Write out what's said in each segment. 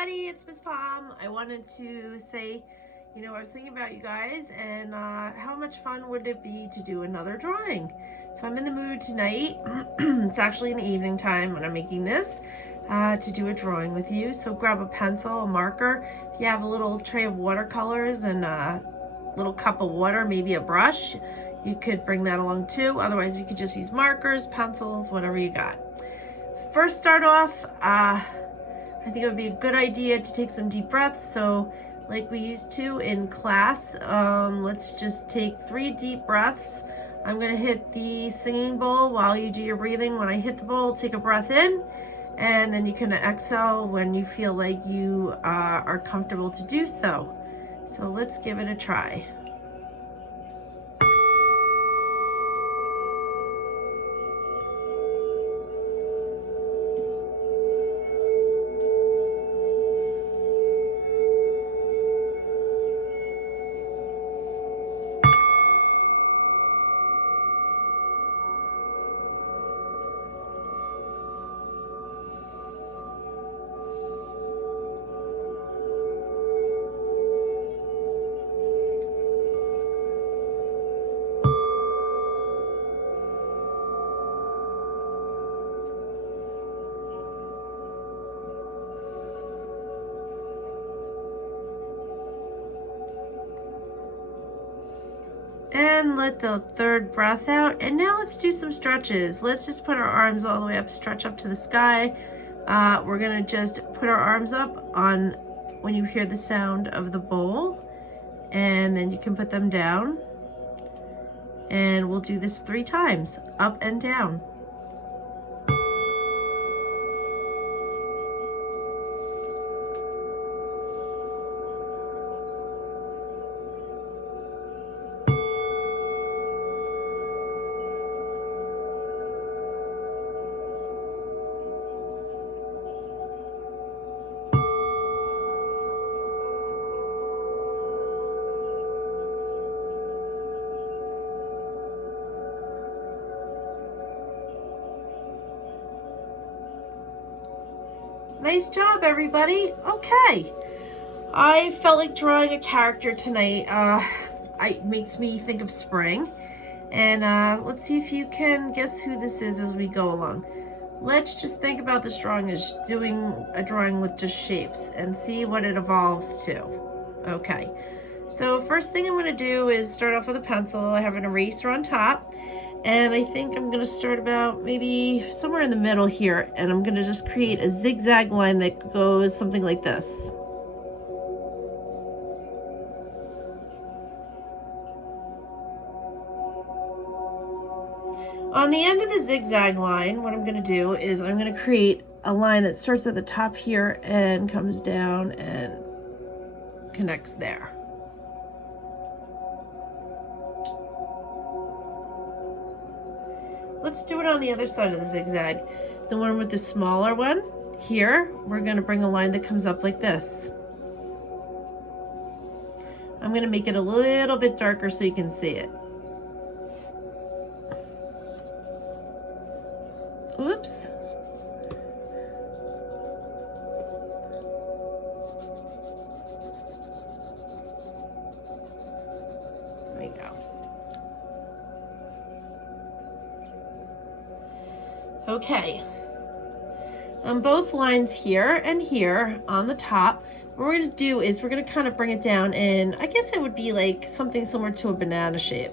everybody, it's Miss Palm. I wanted to say, I was thinking about you guys and how much fun would it be to do another drawing. So I'm in the mood tonight. It's actually in the evening time when I'm making this to do a drawing with you. So grab a pencil, a marker. If you have a little tray of watercolors and a little cup of water, maybe a brush, you could bring that along too. Otherwise, you could just use markers, pencils, whatever you got. So first, start off, I think it would be a good idea to take some deep breaths. So like we used to in class, let's just take 3 deep breaths. I'm gonna hit the singing bowl while you do your breathing. When I hit the bowl, take a breath in, and then you can exhale when you feel like you are comfortable to do so. So let's give it a try. And let the 3rd breath out. And now let's do some stretches. Let's just put our arms all the way up, stretch up to the sky. We're gonna just put our arms up on when you hear the sound of the bowl, and then you can put them down. And we'll do this 3 times, up and down. Nice job, everybody. Okay. I felt like drawing a character tonight. It makes me think of spring. And let's see if you can guess who this is as we go along. Let's just think about this drawing as doing a drawing with just shapes and see what it evolves to. Okay. So first thing I'm going to do is start off with a pencil. I have an eraser on top. And I think I'm going to start about maybe somewhere in the middle here. And I'm going to just create a zigzag line that goes something like this. On the end of the zigzag line, what I'm going to do is I'm going to create a line that starts at the top here and comes down and connects there. Let's do it on the other side of the zigzag. The one with the smaller one, here, we're gonna bring a line that comes up like this. I'm gonna make it a little bit darker so you can see it. Oops. There we go. Okay, on both lines here and here on the top, what we're going to do is we're going to kind of bring it down, and I guess it would be like something similar to a banana shape.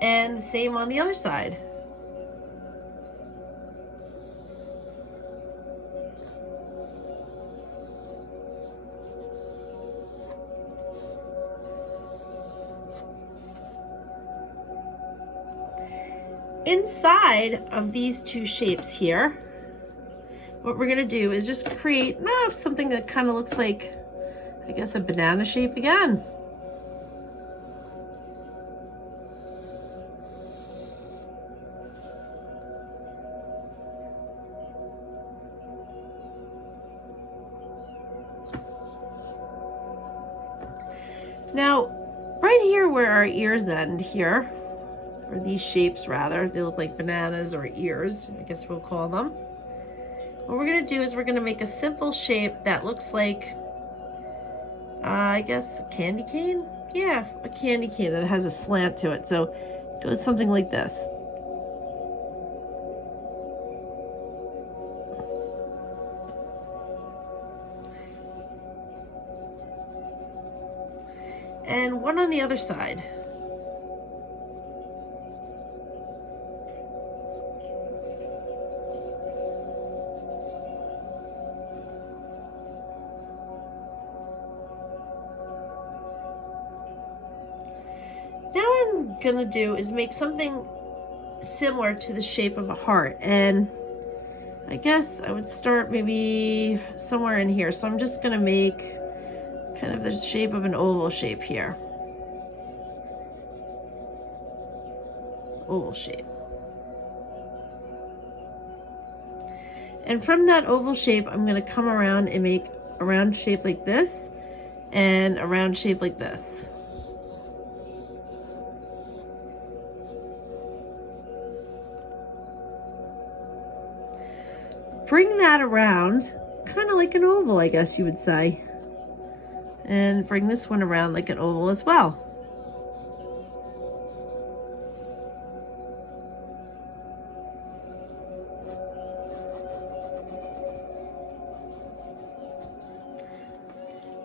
And the same on the other side. Inside of these 2 shapes here, what we're going to do is just create something that kind of looks like, I guess, a banana shape again. Now, right here where our ears end here, or these shapes rather. They look like bananas or ears, I guess we'll call them. What we're gonna do is we're gonna make a simple shape that looks like, I guess a candy cane? Yeah, a candy cane that has a slant to it. So it goes something like this. And one on the other side. Now what I'm gonna do is make something similar to the shape of a heart, and I guess I would start maybe somewhere in here. So I'm just gonna make kind of the shape of an oval shape here. Oval shape. And from that oval shape, I'm gonna come around and make a round shape like this and a round shape like this. Bring that around, kind of like an oval, I guess you would say. And bring this one around like an oval as well.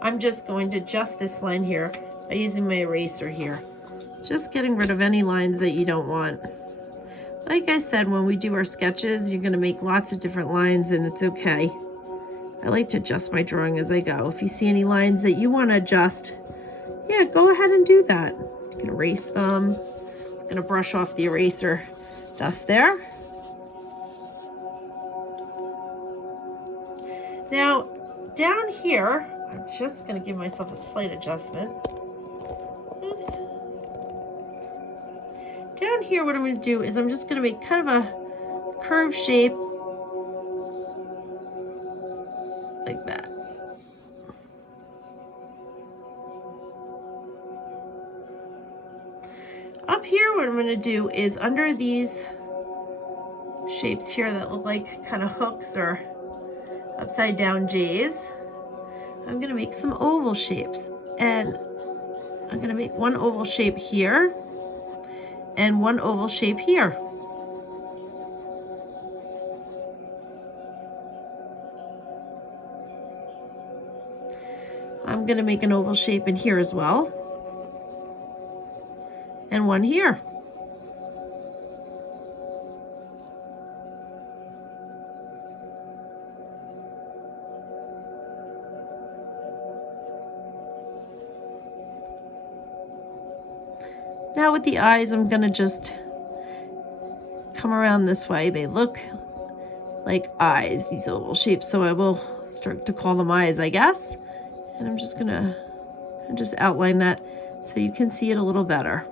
I'm just going to adjust this line here by using my eraser here. Just getting rid of any lines that you don't want. Like I said, when we do our sketches, you're gonna make lots of different lines and it's okay. I like to adjust my drawing as I go. If you see any lines that you want to adjust, yeah, go ahead and do that. You can erase them. I'm gonna brush off the eraser dust there. Now, down here, I'm just gonna give myself a slight adjustment. Oops. Down here, what I'm gonna do is I'm just gonna make kind of a curved shape like that. Up here, what I'm gonna do is under these shapes here that look like kind of hooks or upside down J's, I'm gonna make some oval shapes. And I'm gonna make one oval shape here and one oval shape here. I'm gonna make an oval shape in here as well. And one here. Now with the eyes, I'm gonna just come around this way. They look like eyes, these oval shapes, so I will start to call them eyes, I guess. And I'm just gonna just outline that so you can see it a little better.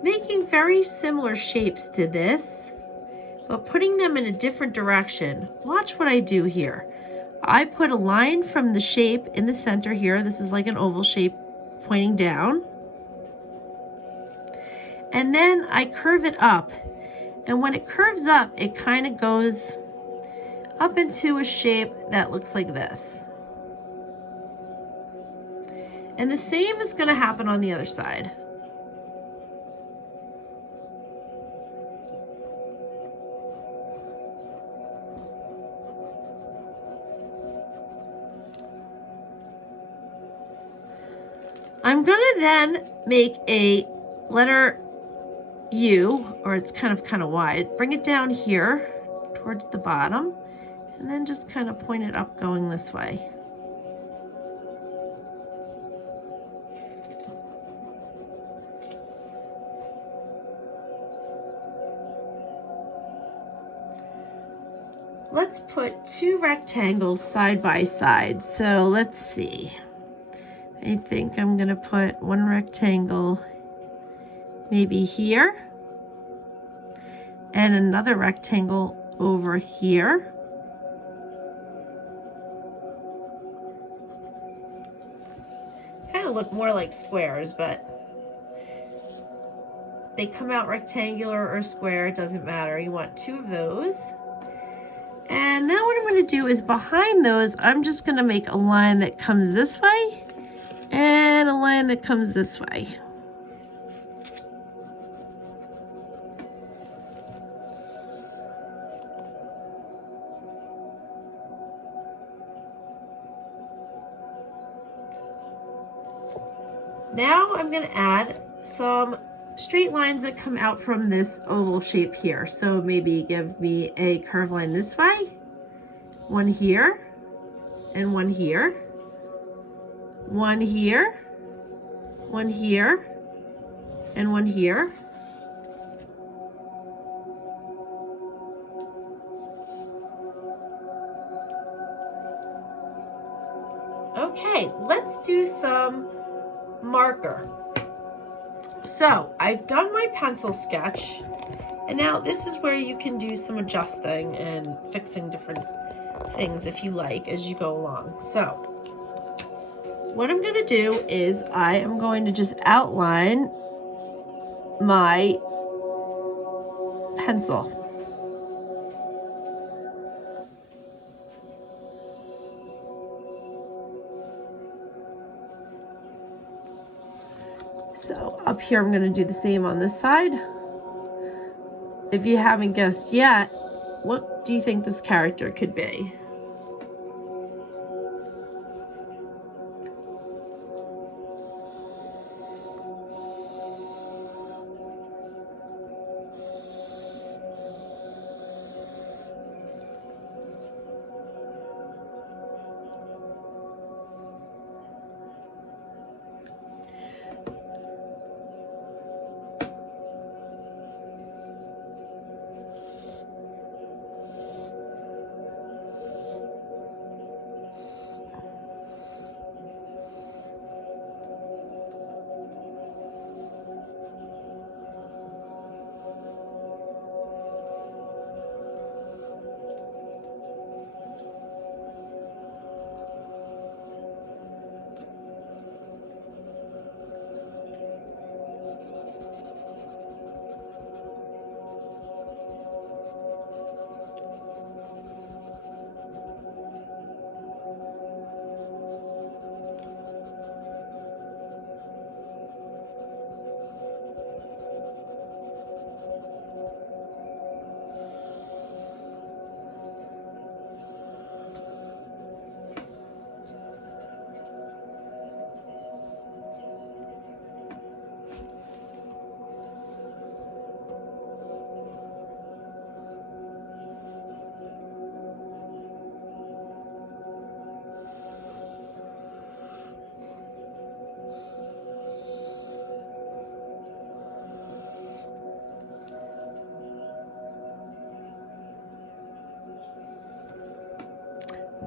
Making very similar shapes to this, but putting them in a different direction. Watch what I do here. I put a line from the shape in the center here. This is like an oval shape pointing down. And then I curve it up. And when it curves up, it kind of goes up into a shape that looks like this. And the same is going to happen on the other side. I'm gonna then make a letter U, or it's kind of wide. Bring it down here towards the bottom, and then just kind of point it up going this way. Let's put two rectangles side by side. So let's see. I think I'm gonna put one rectangle maybe here and another rectangle over here. Kind of look more like squares, but they come out rectangular or square, it doesn't matter. You want 2 of those. And now what I'm going to do is behind those, I'm just going to make a line that comes this way and a line that comes this way. Now I'm going to add some straight lines that come out from this oval shape here. So maybe give me a curved line this way, one here, and one here, one here, one here, and one here. Okay, let's do some marker. So I've done my pencil sketch, and now this is where you can do some adjusting and fixing different things if you like as you go along. So what I'm going to do is I am going to just outline my pencil. So up here, I'm going to do the same on this side. If you haven't guessed yet, what do you think this character could be?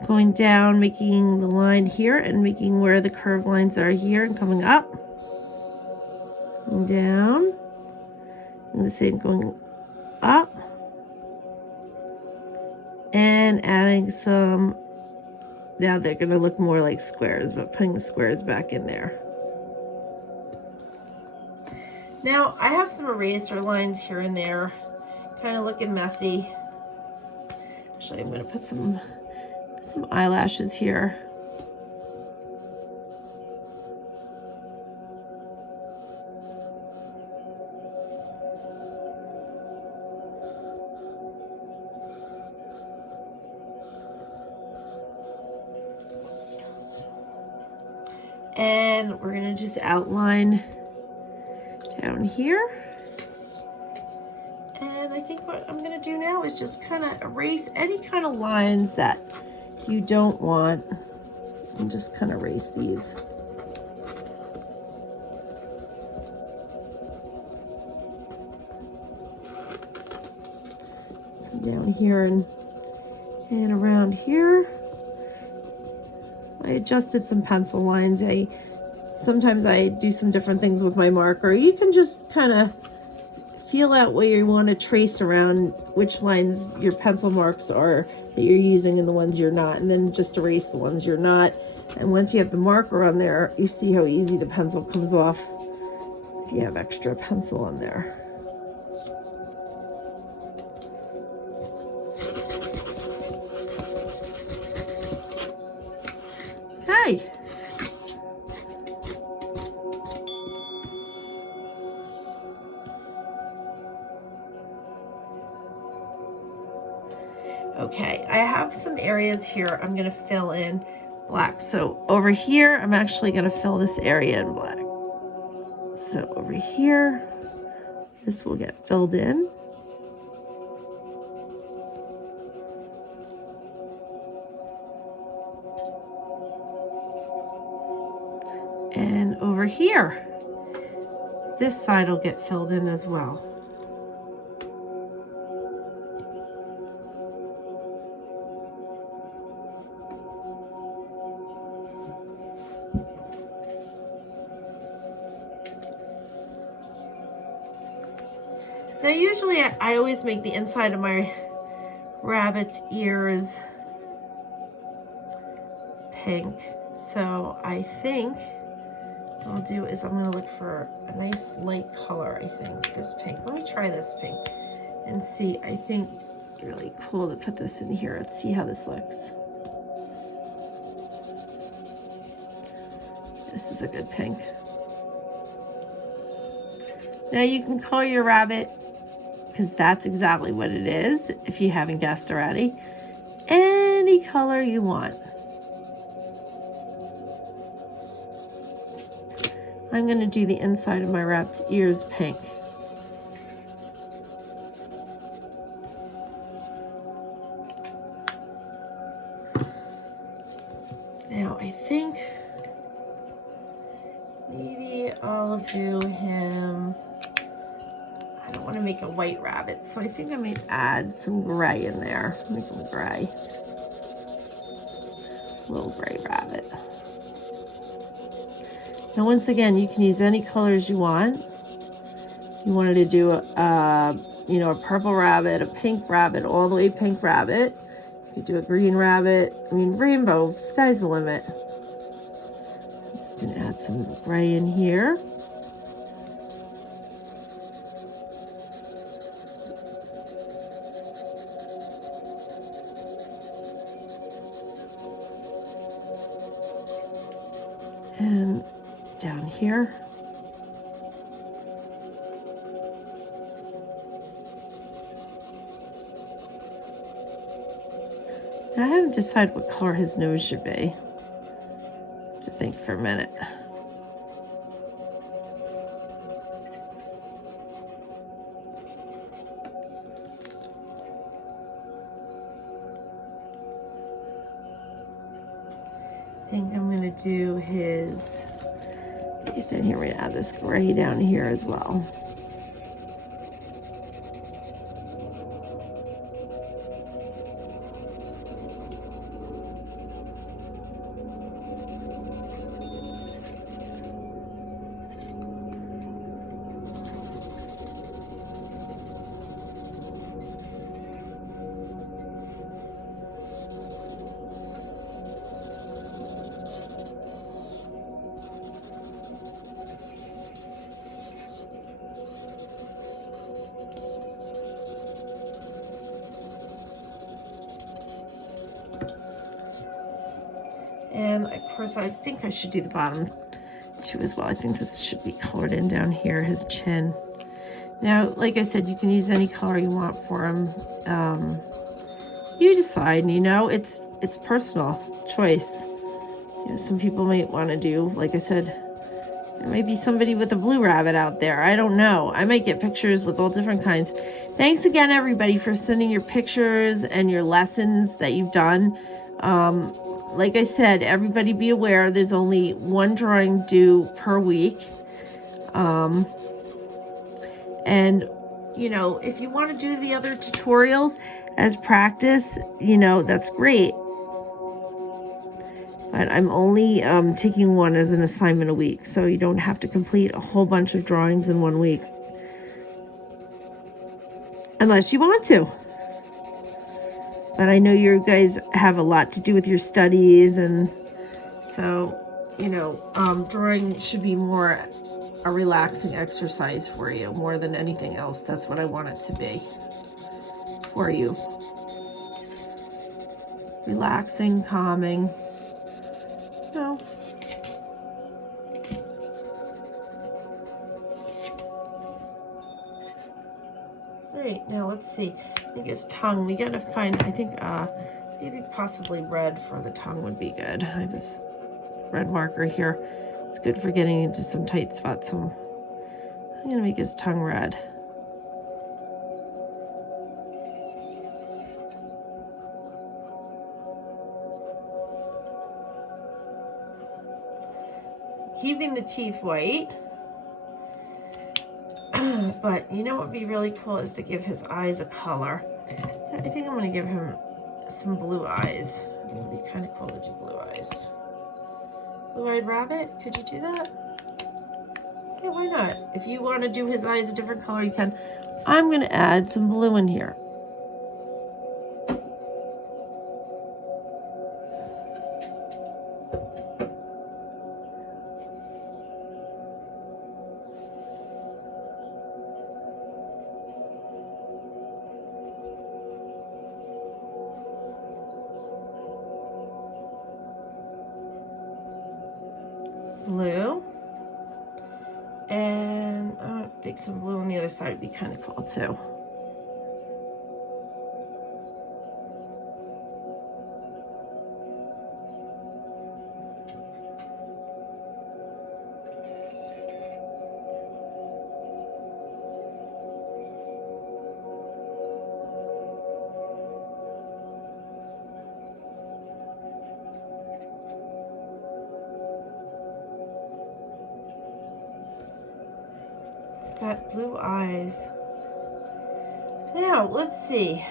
Going down, making the line here and making where the curved lines are here and coming up and down, and the same going up and adding some. Now they're going to look more like squares, but putting the squares back in there. Now I have some eraser lines here and there, kind of looking messy. Actually, I'm going to put some eyelashes here. And we're going to just outline down here. And I think what I'm going to do now is just kind of erase any kind of lines that you don't want, and just kind of erase these. So down here and around here. I adjusted some pencil lines. Sometimes I do some different things with my marker. You can just kind of feel out where you want to trace around which lines your pencil marks are that you're using and the ones you're not, and then just erase the ones you're not. And once you have the marker on there, you see how easy the pencil comes off if you have extra pencil on there. Hey! Okay, I have some areas here I'm going to fill in black. So over here, I'm actually going to fill this area in black. So over here, this will get filled in. And over here, this side will get filled in as well. Now usually I always make the inside of my rabbit's ears pink. So I think what I'll do is I'm gonna look for a nice light color, I think, this pink. Let me try this pink and see. I think it's really cool to put this in here. Let's see how this looks. This is a good pink. Now you can color your rabbit, because that's exactly what it is, if you haven't guessed already. Any color you want. I'm going to do the inside of my rabbit's ears pink. Now I think maybe I'll do him, I don't want to make a white rabbit, so I think I might add some gray in there. Make him gray. Little gray rabbit. Now once again, you can use any colors you want. If you wanted to do a purple rabbit, a pink rabbit, all the way pink rabbit. You could do a green rabbit. I mean, rainbow, sky's the limit. I'm just gonna add some gray in here. And down here. Now I haven't decided what color his nose should be. To think for a minute. I think I'm gonna do his, he's down here, we're gonna add this gray down here as well. And of course, I think I should do the bottom too as well. I think this should be colored in down here, his chin. Now, like I said, you can use any color you want for him. You decide, it's personal choice. Some people might want to do, like I said, there might be somebody with a blue rabbit out there. I don't know. I might get pictures with all different kinds. Thanks again, everybody, for sending your pictures and your lessons that you've done. Like I said, everybody be aware there's only one drawing due per week. And, if you want to do the other tutorials as practice, that's great. But I'm only taking one as an assignment a week, so you don't have to complete a whole bunch of drawings in 1 week. unless you want to. But I know you guys have a lot to do with your studies, and so, you know, drawing should be more a relaxing exercise for you more than anything else. That's what I want it to be for you. Relaxing, calming. No. All right, now let's see. I think his tongue, we gotta find, I think maybe possibly red for the tongue would be good. I have this red marker here. It's good for getting into some tight spots. So I'm gonna make his tongue red. Keeping the teeth white. But you know what would be really cool is to give his eyes a color. I think I'm going to give him some blue eyes. It would be kind of cool to do blue eyes. Blue-eyed rabbit, could you do that? Yeah, why not? If you want to do his eyes a different color, you can. I'm going to add some blue in here. Blue, and I think some blue on the other side would be kind of cool too. Got blue eyes. Now, let's see.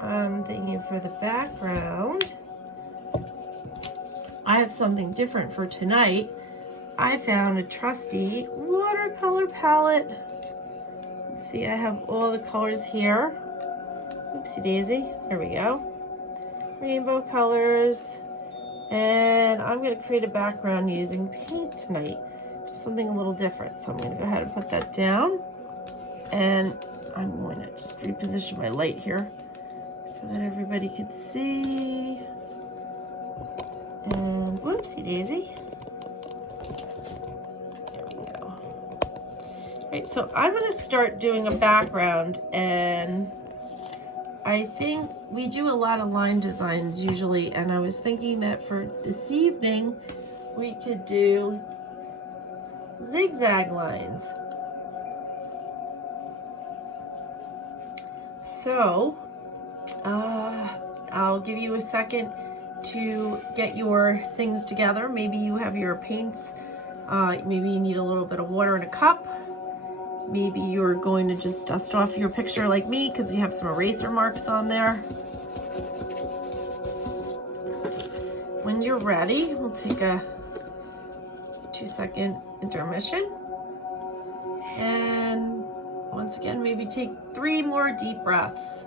I'm thinking for the background, I have something different for tonight. I found a trusty watercolor palette. Let's see, I have all the colors here. Oopsie daisy. There we go. Rainbow colors. And I'm going to create a background using paint tonight. Do something a little different. So I'm going to go ahead and put that down. And I'm going to just reposition my light here so that everybody can see. And whoopsie daisy. There we go. All right, so I'm going to start doing a background, and I think we do a lot of line designs usually, and I was thinking that for this evening we could do zigzag lines. So I'll give you a second to get your things together. Maybe you have your paints, maybe you need a little bit of water in a cup. Maybe you're going to just dust off your picture like me because you have some eraser marks on there. When you're ready, we'll take a 2-second intermission. And once again, maybe take 3 more deep breaths.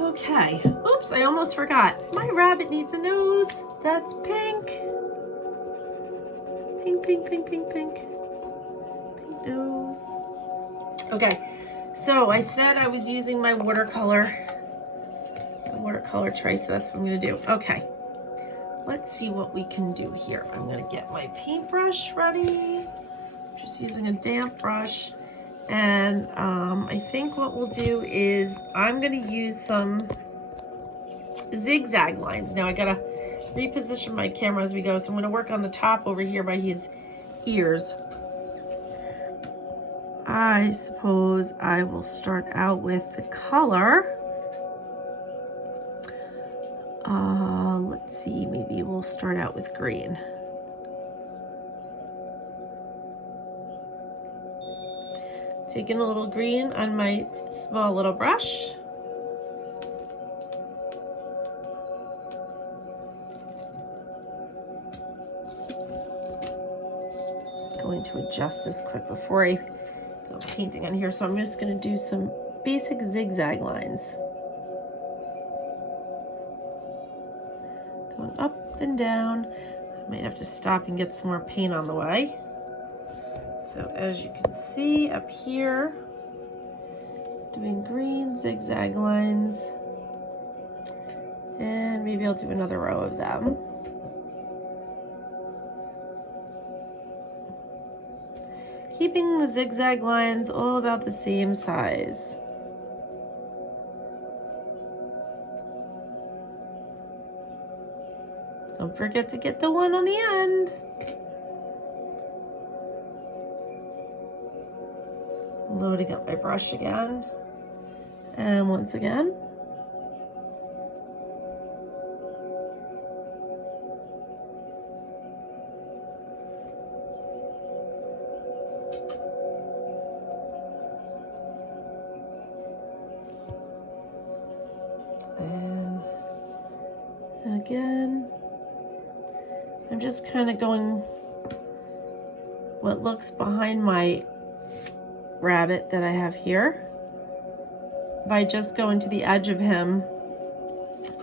Okay, oops, I almost forgot. My rabbit needs a nose. That's pink. Pink, pink, pink, pink, pink. Pink nose. Okay, so I said I was using my watercolor tray, so that's what I'm gonna do. Okay, let's see what we can do here. I'm gonna get my paintbrush ready. Just using a damp brush. And I think what we'll do is I'm going to use some Zig Zag lines. Now I got to reposition my camera as we go. So I'm going to work on the top over here by his ears. I suppose I will start out with the color. Let's see, maybe we'll start out with green. Taking a little green on my small little brush. Just going to adjust this quick before I go painting on here. So I'm just going to do some basic zigzag lines. Going up and down. I might have to stop and get some more paint on the way. So as you can see up here, doing green zigzag lines, and maybe I'll do another row of them. Keeping the zigzag lines all about the same size. Don't forget to get the one on the end. Loading up my brush again. And once again. And again. I'm just kind of going what looks behind my rabbit that I have here by just going to the edge of him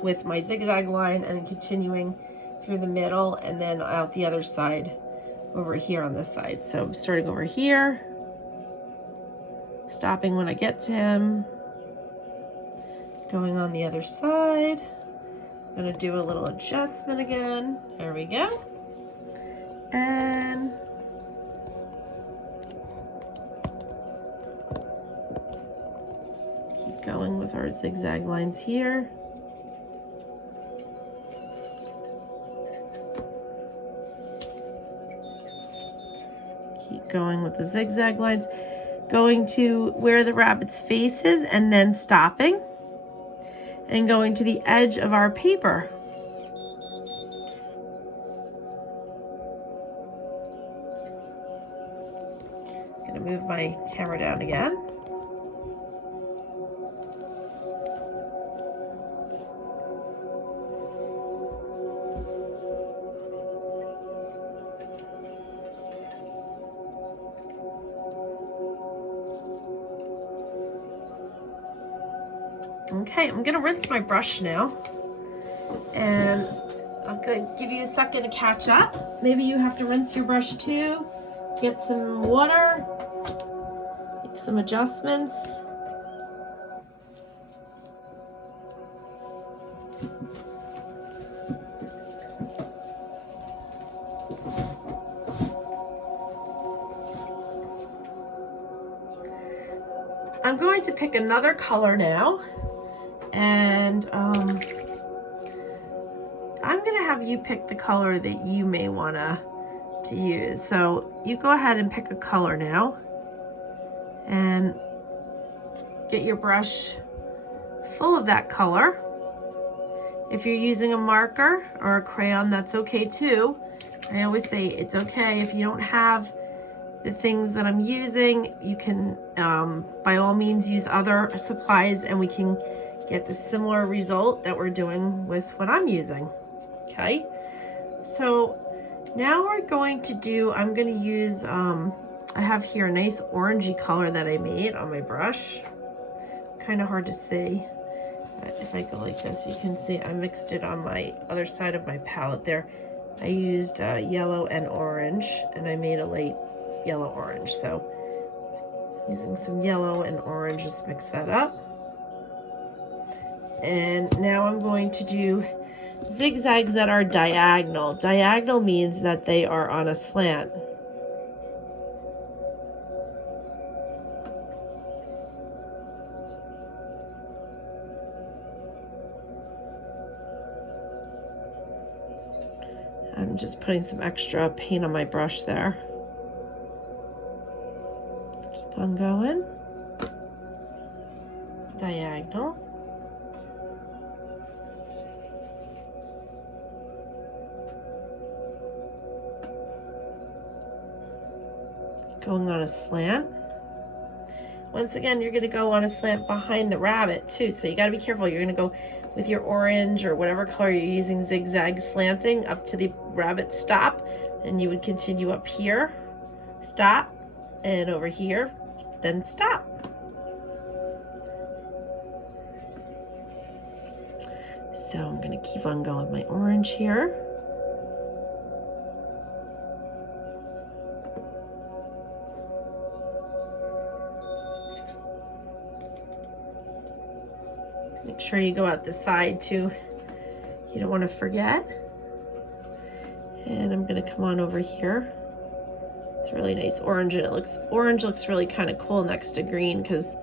with my zigzag line and then continuing through the middle and then out the other side over here on this side. So I'm starting over here, stopping when I get to him, going on the other side. I'm going to do a little adjustment again. There we go. And keep going with our zigzag lines here. Keep going with the zigzag lines. Going to where the rabbit's face is and then stopping. And going to the edge of our paper. I'm gonna move my camera down again. Okay, I'm gonna rinse my brush now, and I'm gonna give you a second to catch up. Maybe you have to rinse your brush too, get some water, make some adjustments. I'm going to pick another color now. And I'm gonna have you pick the color that you may wanna to use. So you go ahead and pick a color now and get your brush full of that color. If you're using a marker or a crayon, that's okay too. I always say it's okay if you don't have the things that I'm using, you can by all means use other supplies and we can get the similar result that we're doing with what I'm using. Okay, so now we're going to do, I'm going to use, I have here a nice orangey color that I made on my brush. Kind of hard to see. If I go like this, you can see I mixed it on my other side of my palette there. I used yellow and orange, and I made a light yellow orange. So using some yellow and orange, just mix that up. And now I'm going to do zigzags that are diagonal. Diagonal means that they are on a slant. I'm just putting some extra paint on my brush there. Let's keep on going. Diagonal. going on a slant. Once again, you're going to go on a slant behind the rabbit too, so you got to be careful. You're going to go with your orange or whatever color you're using, zigzag slanting up to the rabbit stop, and you would continue up here, stop, and over here, then stop. So I'm going to keep on going with my orange here. Make sure you go out the side too. You don't want to forget. And I'm going to come on over here. It's really nice orange, and orange looks really kind of cool next to green because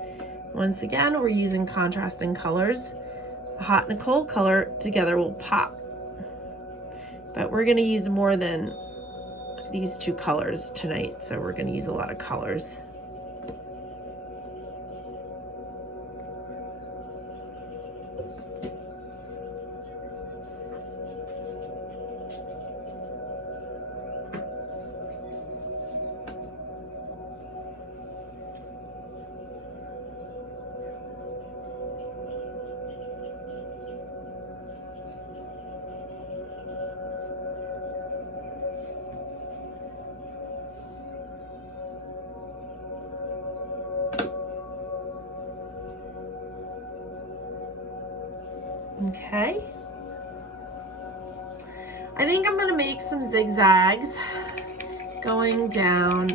once again we're using contrasting colors. A hot and a cold color together will pop. But we're going to use more than these two colors tonight, so we're going to use a lot of colors. Okay. I think I'm going to make some zigzags going down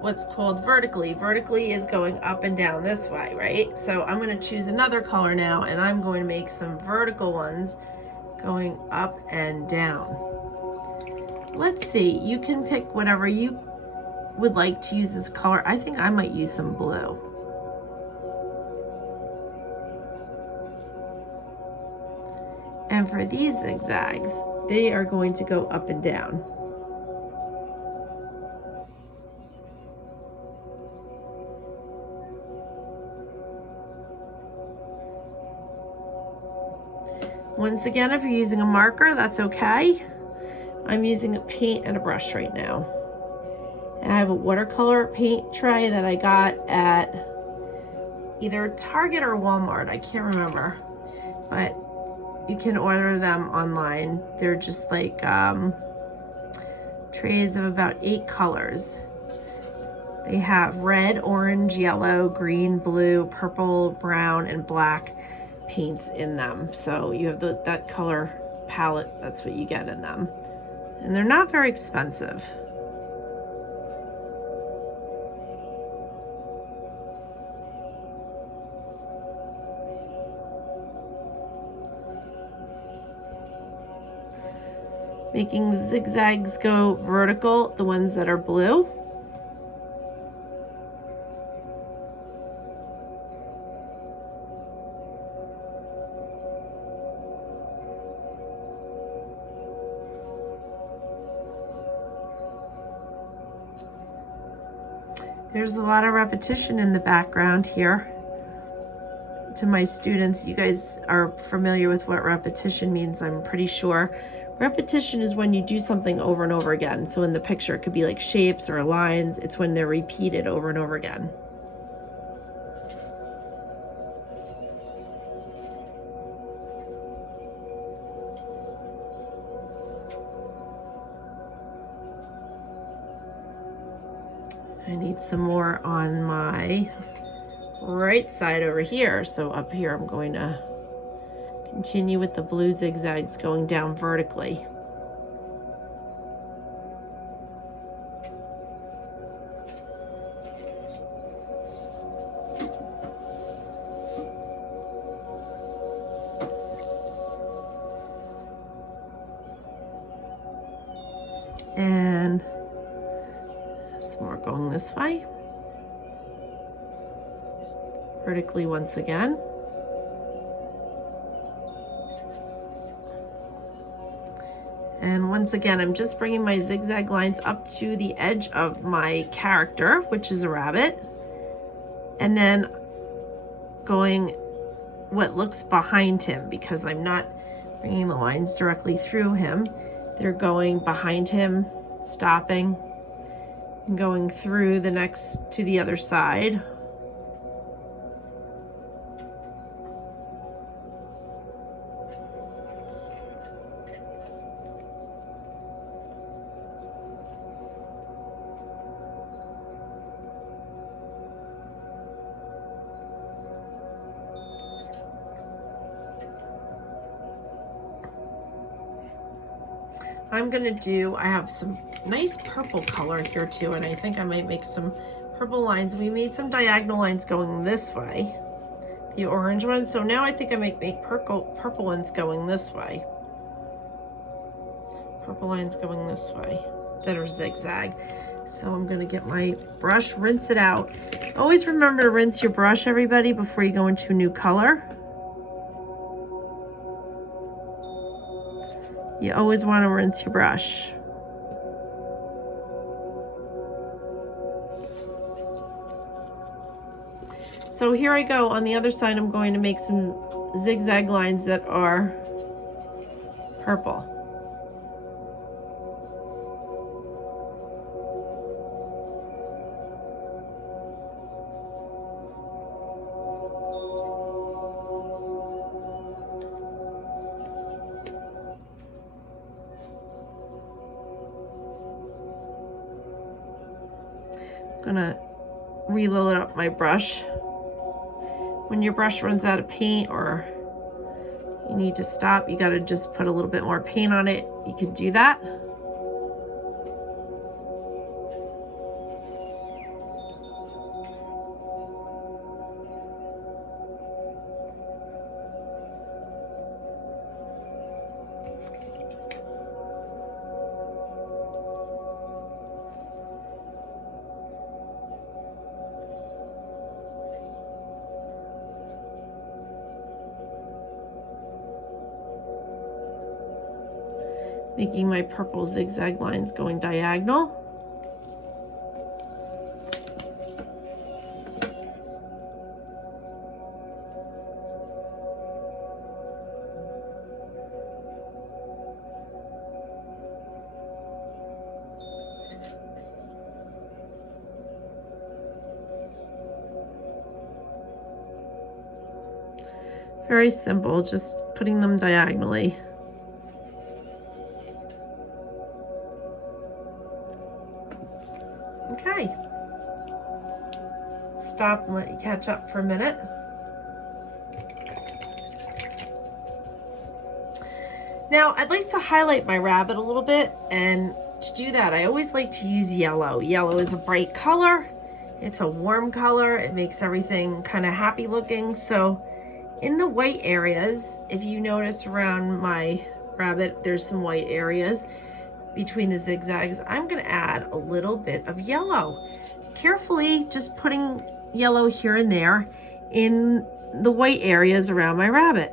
what's called vertically. Vertically is going up and down this way, right? So I'm going to choose another color now, and I'm going to make some vertical ones going up and down. Let's see, you can pick whatever you would like to use as a color. I think I might use some blue. And for these zigzags, they are going to go up and down. Once again, if you're using a marker, that's okay. I'm using a paint and a brush right now. And I have a watercolor paint tray that I got at either Target or Walmart. I can't remember. But you can order them online. They're just like trays of about 8 colors. They have red, orange, yellow, green, blue, purple, brown, and black paints in them. So you have that color palette, that's what you get in them. And they're not very expensive. Making the zigzags go vertical, the ones that are blue. There's a lot of repetition in the background here. To my students, you guys are familiar with what repetition means, I'm pretty sure. Repetition is when you do something over and over again. So in the picture, it could be like shapes or lines. It's when they're repeated over and over again. I need some more on my right side over here. So up here, I'm going to continue with the blue zigzags going down vertically. And some more going this way. Vertically once again. And once again, I'm just bringing my zigzag lines up to the edge of my character, which is a rabbit, and then going what looks behind him, because I'm not bringing the lines directly through him. They're going behind him, stopping, And going through the next to the other side. I have some nice purple color here too, and I think I might make some purple lines. We made some diagonal lines going this way, the orange ones. So now I think I might make purple ones going this way. Purple lines going this way that are zigzag. So I'm gonna get my brush, rinse it out. Always remember to rinse your brush, everybody, before you go into a new color. You always want to rinse your brush. So here I go. On the other side, I'm going to make some zigzag lines that are purple. Gonna reload up my brush. When your brush runs out of paint or you need to stop, you gotta just put a little bit more paint on it. You can do that. Making my purple zigzag lines going diagonal. Very simple, just putting them diagonally. Okay. Stop and let you catch up for a minute. Now, I'd like to highlight my rabbit a little bit, and to do that, I always like to use yellow. Yellow is a bright color. It's a warm color. It makes everything kind of happy looking. So in the white areas, if you notice around my rabbit, there's some white areas between the zigzags. I'm going to add a little bit of yellow. Carefully just putting yellow here and there in the white areas around my rabbit.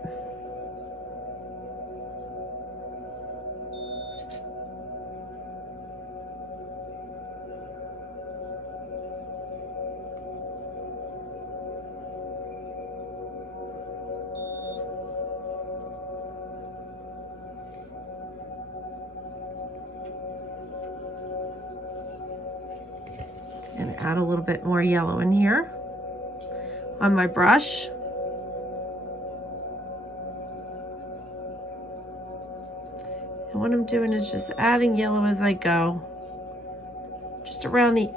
I'm going to add a little bit more yellow in here on my brush. And what I'm doing is just adding yellow as I go, just around the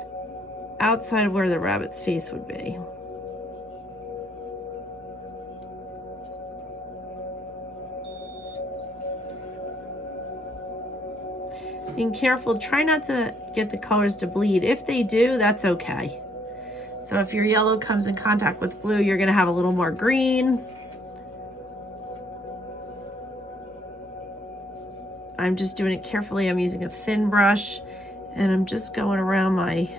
outside of where the rabbit's face would be. Being careful, try not to get the colors to bleed. If they do, that's okay. So if your yellow comes in contact with blue, you're gonna have a little more green. I'm just doing it carefully. I'm using a thin brush and I'm just going around my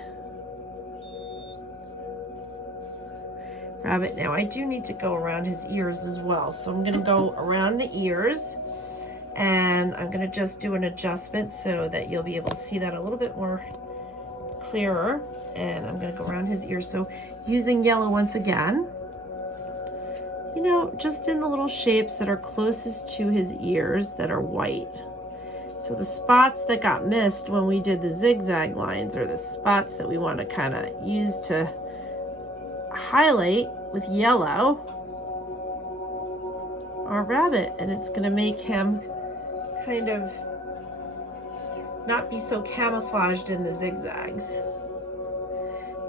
rabbit. Now I do need to go around his ears as well. So I'm gonna go around the ears. And I'm going to just do an adjustment so that you'll be able to see that a little bit more clearer. And I'm going to go around his ears. So using yellow once again, you know, just in the little shapes that are closest to his ears that are white. So the spots that got missed when we did the zigzag lines are the spots that we want to kind of use to highlight with yellow our rabbit, and it's going to make him kind of not be so camouflaged in the zigzags.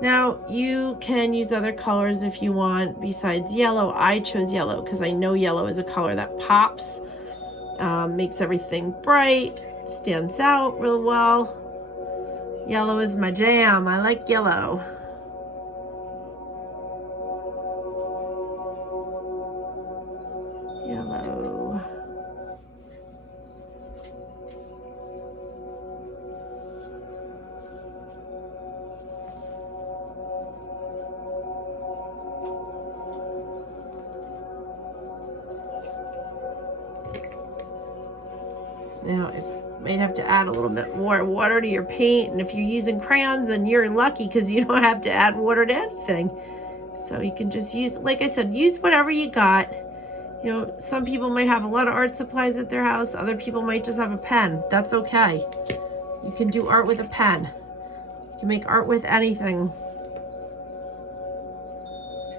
Now you can use other colors if you want besides yellow. I chose yellow because I know yellow is a color that pops, makes everything bright, stands out real well. Yellow is my jam. I like yellow. Yellow. Now, you might have to add a little bit more water to your paint, and if you're using crayons, then you're lucky because you don't have to add water to anything. So you can just use, like I said, use whatever you got. You know, some people might have a lot of art supplies at their house. Other people might just have a pen. That's okay. You can do art with a pen. You can make art with anything.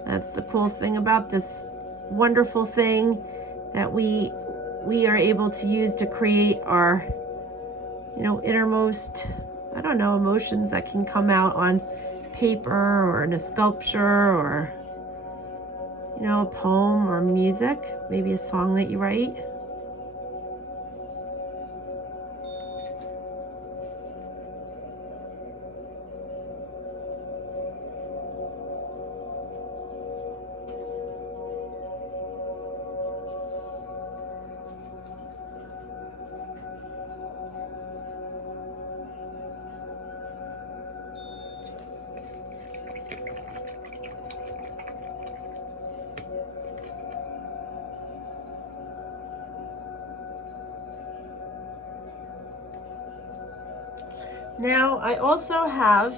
That's the cool thing about this wonderful thing that we are able to use to create our, you know, innermost, I don't know, emotions that can come out on paper or in a sculpture or, you know, a poem or music, maybe a song that you write. Now, I also have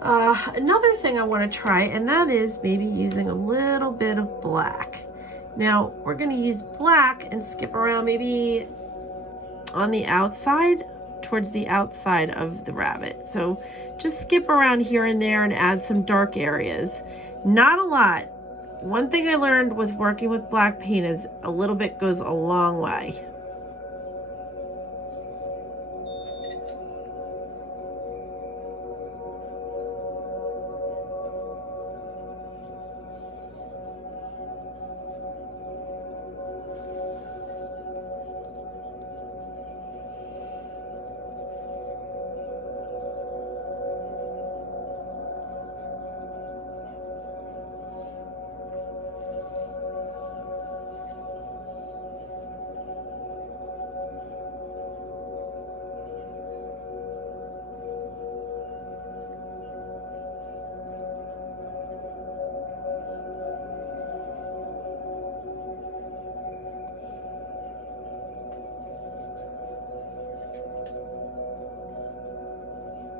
another thing I want to try, and that is maybe using a little bit of black. Now, we're going to use black and skip around maybe on the outside, towards the outside of the rabbit. So just skip around here and there and add some dark areas. Not a lot. One thing I learned with working with black paint is a little bit goes a long way.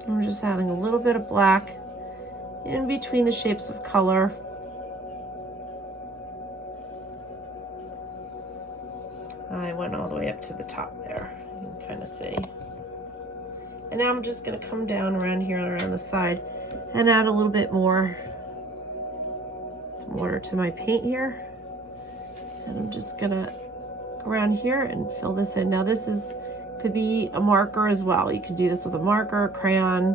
I'm just adding a little bit of black in between the shapes of color. I went all the way up to the top there. You can kind of see. And now I'm just going to come down around here and around the side and add a little bit more, some water to my paint here. And I'm just going to go around here and fill this in. Now this is could be a marker as well. You can do this with a marker, a crayon.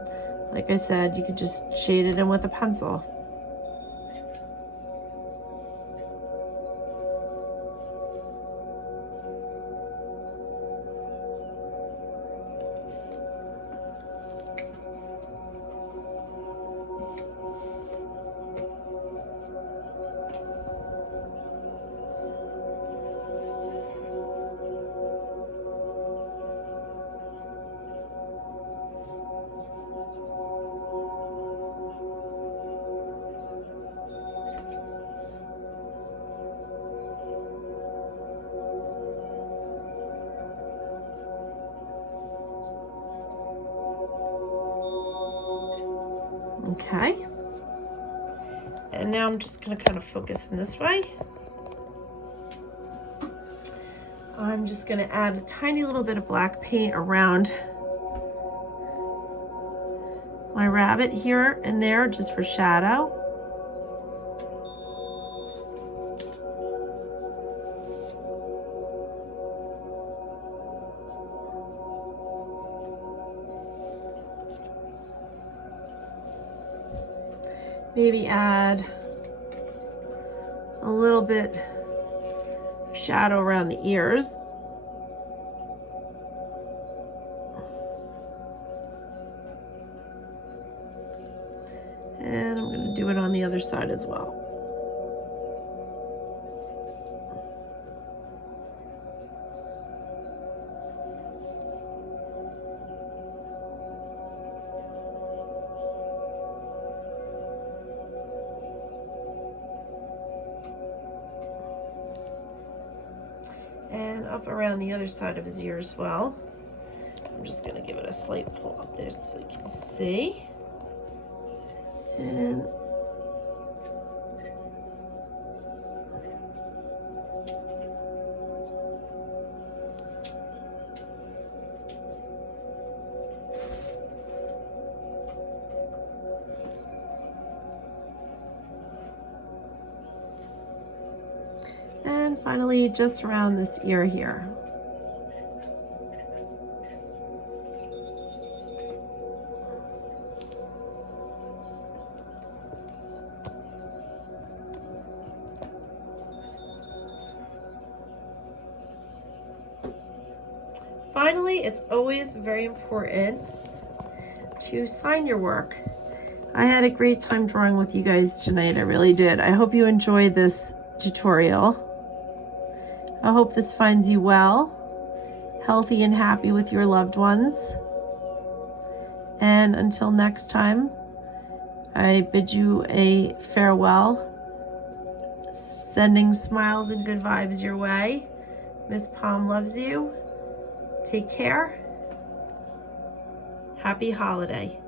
Like I said, you could just shade it in with a pencil. Okay, and now I'm just going to kind of focus in this way. I'm just going to add a tiny little bit of black paint around my rabbit here and there just for shadow. Maybe add a little bit of shadow around the ears. And I'm going to do it on the other side as well. And up around the other side of his ear as well. I'm just going to give it a slight pull up there so you can see. And finally, just around this ear here. Finally, it's always very important to sign your work. I had a great time drawing with you guys tonight. I really did. I hope you enjoyed this tutorial. I hope this finds you well, healthy and happy with your loved ones. And until next time, I bid you a farewell, sending smiles and good vibes your way. Miss Palm loves you. Take care. Happy holiday.